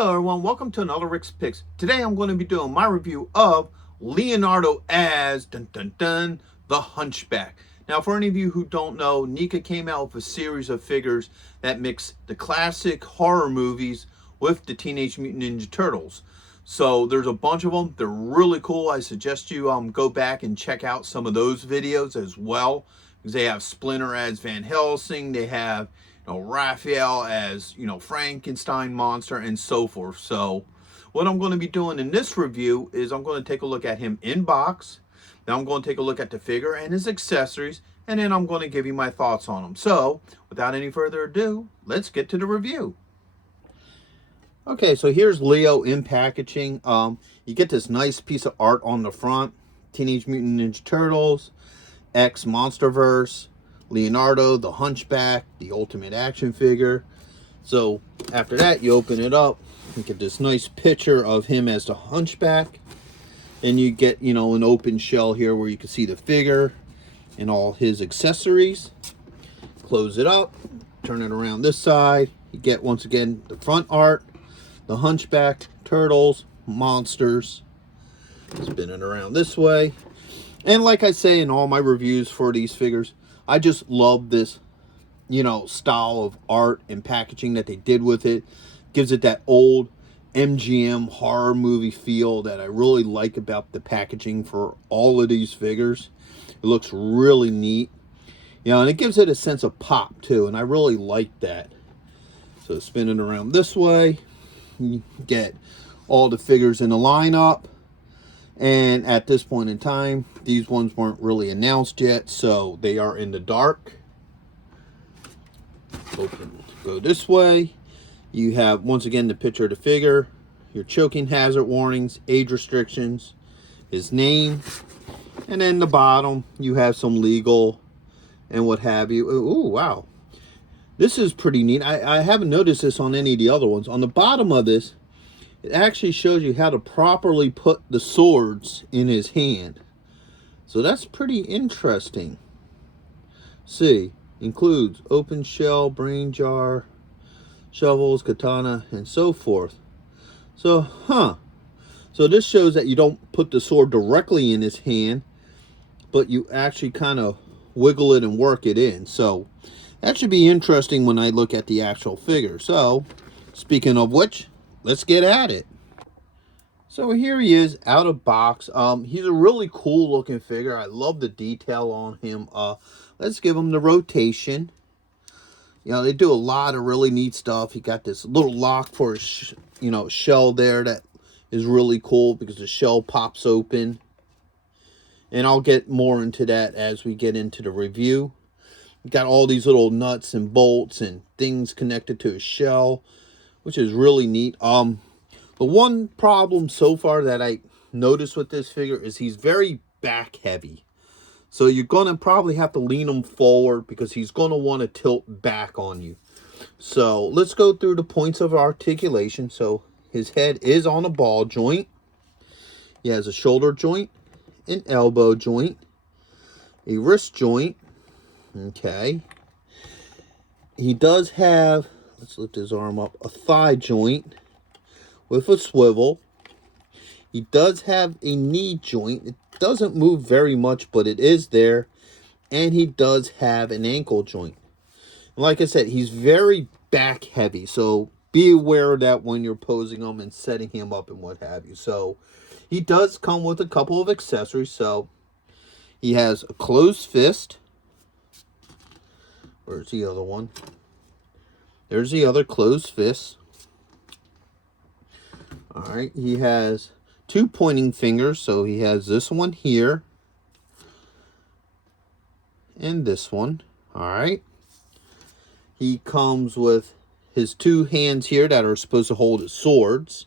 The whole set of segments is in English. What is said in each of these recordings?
Hello everyone, welcome to another Rick's Picks. Today I'm going to be doing my review of Leonardo as the Hunchback. Now for any of you who don't know, NECA came out with a series of figures that mix the classic horror movies with the Teenage Mutant Ninja Turtles. So there's a bunch of them. They're really cool. I suggest you go back and check out some of those videos as well, because they have Splinter as Van Helsing, they have Raphael as, Frankenstein monster, and so forth. So what I'm going to be doing in this review is I'm going to take a look at him in box. Then I'm going to take a look at the figure and his accessories, and then I'm going to give you my thoughts on him. So without any further ado, let's get to the review. Okay, so here's Leo in packaging. You get this nice piece of art on the front. Teenage Mutant Ninja Turtles, X Monsterverse, Leonardo, the Hunchback, the ultimate action figure. So after that, you open it up, you get this nice picture of him as the Hunchback. And you get, an open shell here where you can see the figure and all his accessories. Close it up, turn it around this side. You get, once again, the front art, the Hunchback, turtles, monsters. Spin it around this way. And like I say in all my reviews for these figures, I just love this, style of art and packaging that they did with it. Gives it that old MGM horror movie feel that I really like about the packaging for all of these figures. It looks really neat. And it gives it a sense of pop too, and I really like that. So spin it around this way. You get all the figures in the lineup. And at this point in time, these ones weren't really announced yet, so they are in the dark. Go this way. You have, once again, the picture of the figure, your choking hazard warnings, age restrictions, his name, and then the bottom, you have some legal and what have you. Oh, wow. This is pretty neat. I haven't noticed this on any of the other ones. On the bottom of this, it actually shows you how to properly put the swords in his hand. So that's pretty interesting. See, includes open shell, brain jar, shovels, katana, and so forth. So, So this shows that you don't put the sword directly in his hand, but you actually kind of wiggle it and work it in. So that should be interesting when I look at the actual figure. So, speaking of which, let's get at it. So here he is out of box. He's a really cool looking figure. I love the detail on him. Let's give him the rotation. They do a lot of really neat stuff. He got this little lock for his, shell there that is really cool because the shell pops open. And I'll get more into that as we get into the review. Got all these little nuts and bolts and things connected to his shell, which is really neat. The one problem so far that I noticed with this figure is he's very back heavy. So you're going to probably have to lean him forward because he's going to want to tilt back on you. So let's go through the points of articulation. So his head is on a ball joint. He has a shoulder joint, an elbow joint, a wrist joint. Okay. He does have, let's lift his arm up, a thigh joint with a swivel. He does have a knee joint. It doesn't move very much, but it is there. And he does have an ankle joint. And like I said, he's very back heavy. So be aware of that when you're posing him and setting him up and what have you. So he does come with a couple of accessories. So he has a closed fist. Where's the other one? There's the other closed fist. All right, he has two pointing fingers, so he has this one here and this one. All right, he comes with his two hands here that are supposed to hold his swords.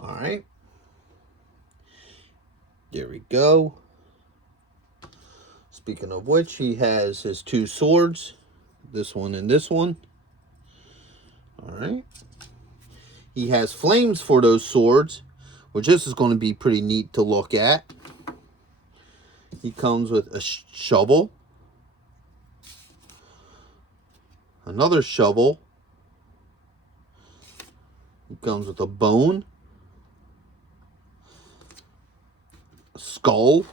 All right, there we go. Speaking of which, he has his two swords, this one and this one. All right. He has flames for those swords, which this is going to be pretty neat to look at. He comes with a shovel, another shovel, It comes with a bone, a skull,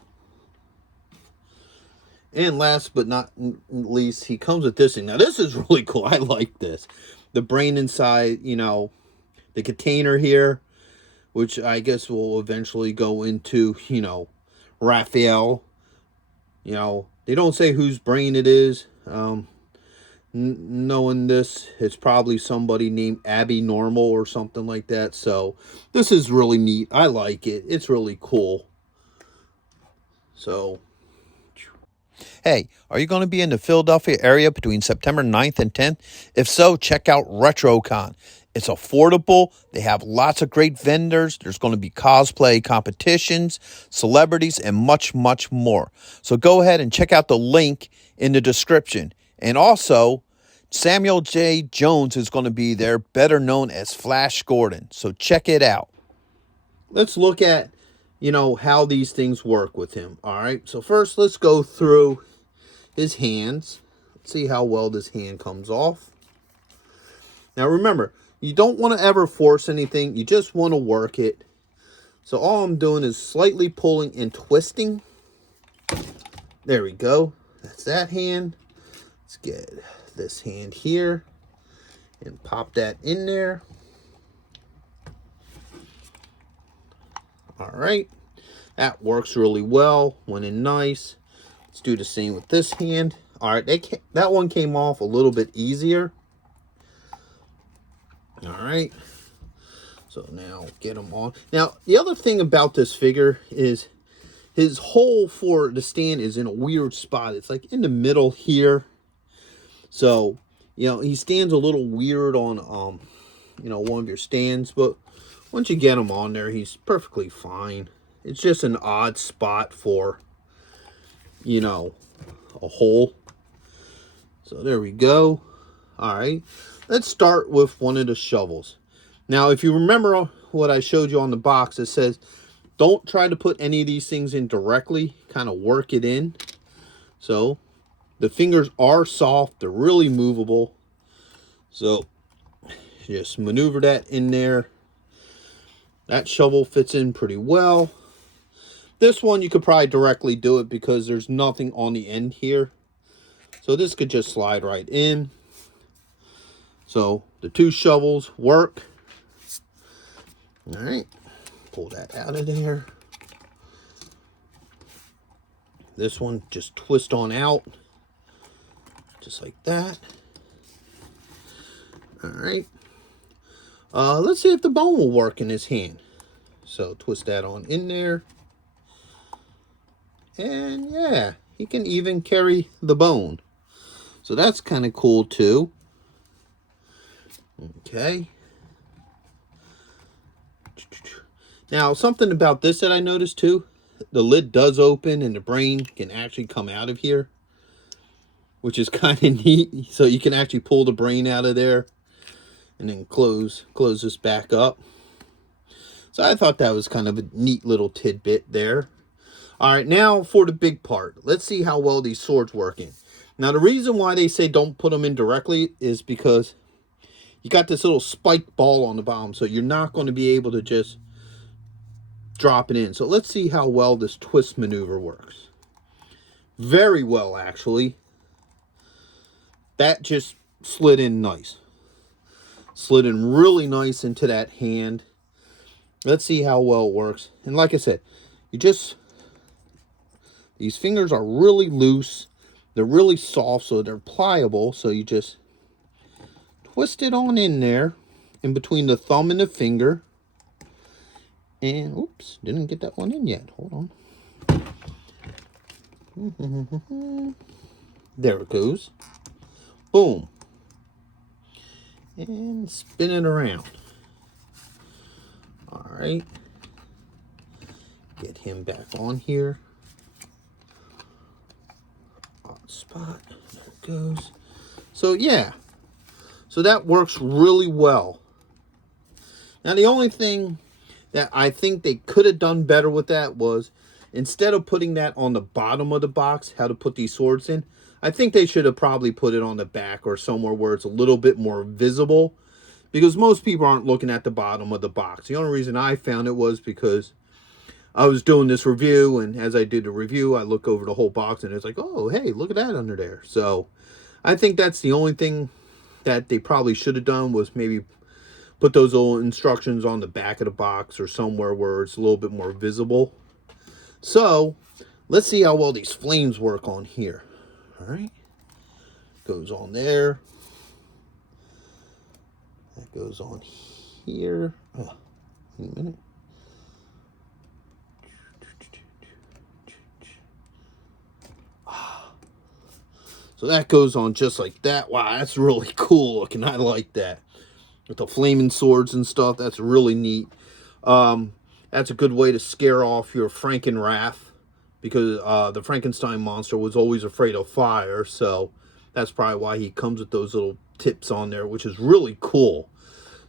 and last but not least, he comes with this thing. Now, this is really cool. I like this. The brain inside, you know, the container here, which I guess will eventually go into, you know, Raphael. You know, they don't say whose brain it is. Knowing this, it's probably somebody named Abby Normal or something like that. So this is really neat. I like it. It's really cool. So, hey, are you going to be in the Philadelphia area between September 9th and 10th? If so, check out RetroCon. It's affordable. They have lots of great vendors. There's going to be cosplay competitions, celebrities, and much, much more. So go ahead and check out the link in the description. And also, Samuel J. Jones is going to be there, better known as Flash Gordon. So check it out. Let's look at, you know, how these things work with him. All right. So first, let's go through his hands. Let's see how well this hand comes off. Now, remember, you don't want to ever force anything. You just want to work it. So all I'm doing is slightly pulling and twisting. There we go. That's that hand. Let's get this hand here and pop that in there. All right. That works really well. Went in nice. Let's do the same with this hand. All right. That one came off a little bit easier. All right. So now get them on. Now, the other thing about this figure is his hole for the stand is in a weird spot. It's like in the middle here. So, you know, he stands a little weird on, you know, one of your stands. But once you get him on there, he's perfectly fine. It's just an odd spot for, you know, a hole. So there we go. All right. Let's start with one of the shovels. Now, if you remember what I showed you on the box, it says, don't try to put any of these things in directly. Kind of work it in. So, the fingers are soft. They're really movable. So, just maneuver that in there. That shovel fits in pretty well. This one, you could probably directly do it because there's nothing on the end here. So, this could just slide right in. So, the two shovels work. All right. Pull that out of there. This one, just twist on out. Just like that. All right. Let's see if the bone will work in his hand. So, twist that on in there. And, yeah, he can even carry the bone. So, that's kind of cool, too. Okay. Now, something about this that I noticed too, the lid does open and the brain can actually come out of here, which is kind of neat. So you can actually pull the brain out of there and then close this back up. So I thought that was kind of a neat little tidbit there. All right, now for the big part. Let's see how well these swords working. Now, the reason why they say don't put them in directly is because you got this little spiked ball on the bottom, so you're not going to be able to just drop it in. So let's see how well this twist maneuver works. Very well, actually. That just slid in nice. Slid in really nice into that hand. Let's see how well it works. And like I said, these fingers are really loose. They're really soft, so they're pliable. So you just twist it on in there, in between the thumb and the finger. And, oops, didn't get that one in yet. Hold on. There it goes. Boom. And spin it around. All right. Get him back on here. Odd spot. There it goes. So, yeah. So that works really well. Now, the only thing that I think they could have done better with that was, instead of putting that on the bottom of the box, how to put these swords in, I think they should have probably put it on the back or somewhere where it's a little bit more visible. because most people aren't looking at the bottom of the box. The only reason I found it was because I was doing this review, and as I did the review, I look over the whole box, and it's like, oh, hey, look at that under there. So I think that's the only thing that they probably should have done, was maybe put those little instructions on the back of the box or somewhere where it's a little bit more visible. So let's see how well these flames work on here. All right. Goes on there. That goes on here. Oh, wait a minute. So that goes on just like that. Wow, that's really cool looking. I like that. With the flaming swords and stuff. That's really neat. That's a good way to scare off your Frankenwrath, because the Frankenstein monster was always afraid of fire. So that's probably why he comes with those little tips on there, which is really cool.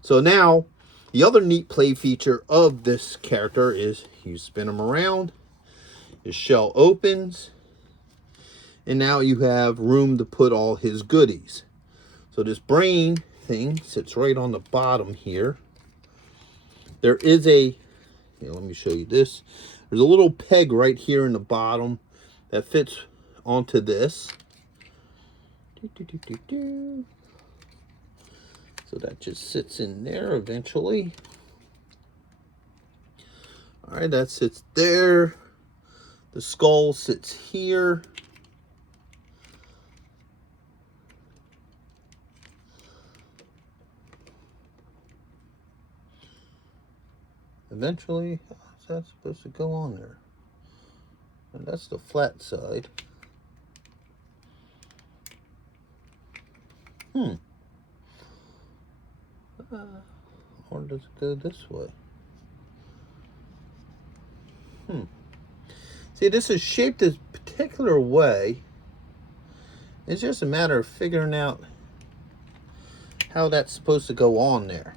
So now, the other neat play feature of this character is you spin him around, his shell opens, and now you have room to put all his goodies. So this brain thing sits right on the bottom here. There is a, here, let me show you this. There's a little peg right here in the bottom that fits onto this. So that just sits in there eventually. All right, that sits there. The skull sits here. Eventually, how's that supposed to go on there? And that's the flat side. Or does it go this way? See, this is shaped this particular way. It's just a matter of figuring out how that's supposed to go on there.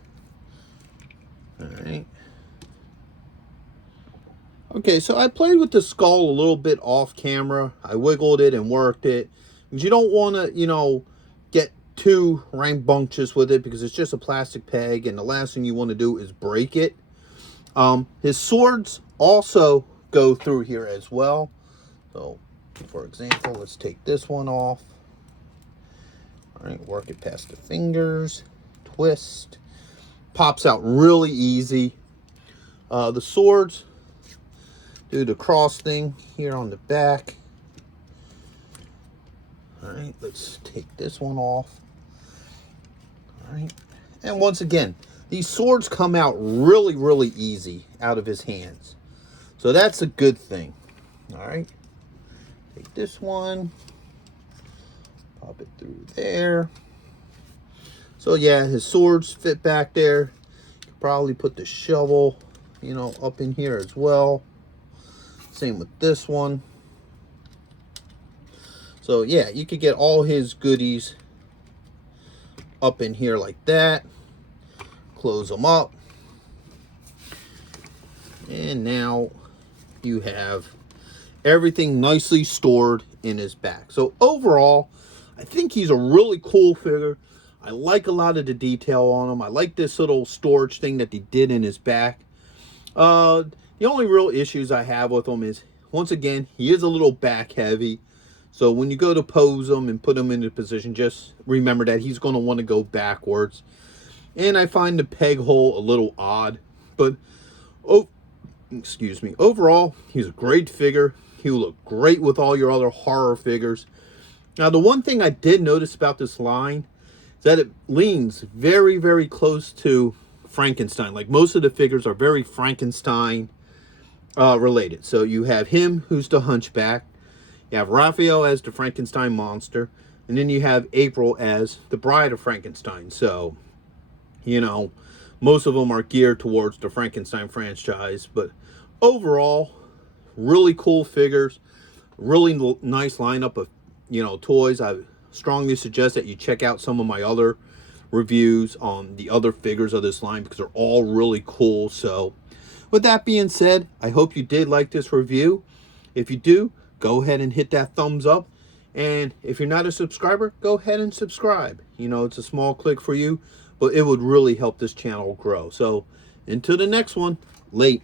All right. Okay, so I played with the skull a little bit off camera. I wiggled it and worked it. Because you don't want to, you know, get too rambunctious with it, because it's just a plastic peg, and the last thing you want to do is break it. His swords also go through here as well. So, for example, let's take this one off. All right, work it past the fingers. Twist. Pops out really easy. The swords do the cross thing here on the back. All right, let's take this one off. All right, and once again, these swords come out really, really easy out of his hands. So that's a good thing. All right, take this one, pop it through there. So yeah, his swords fit back there. You could probably put the shovel, you know, up in here as well. Same with this one. So yeah, you could get all his goodies up in here like that. Close them up. And now you have everything nicely stored in his back. So overall, I think he's a really cool figure. I like a lot of the detail on him. I like this little storage thing that they did in his back. The only real issues I have with him is, once again, he is a little back heavy. So when you go to pose him and put him into position, just remember that he's going to want to go backwards. And I find the peg hole a little odd. But, excuse me, overall, he's a great figure. He'll look great with all your other horror figures. Now, the one thing I did notice about this line is that it leans very, very close to Frankenstein. Like, most of the figures are very Frankenstein related. So you have him, who's the Hunchback. You have Raphael as the Frankenstein monster. And then you have April as the Bride of Frankenstein. So, you know, most of them are geared towards the Frankenstein franchise. But overall, really cool figures. Really nice lineup of, you know, toys. I strongly suggest that you check out some of my other reviews on the other figures of this line, because they're all really cool. So with that being said, I hope you did like this review. If you do, go ahead and hit that thumbs up. And if you're not a subscriber, go ahead and subscribe. You know, it's a small click for you, but it would really help this channel grow. So until the next one, late.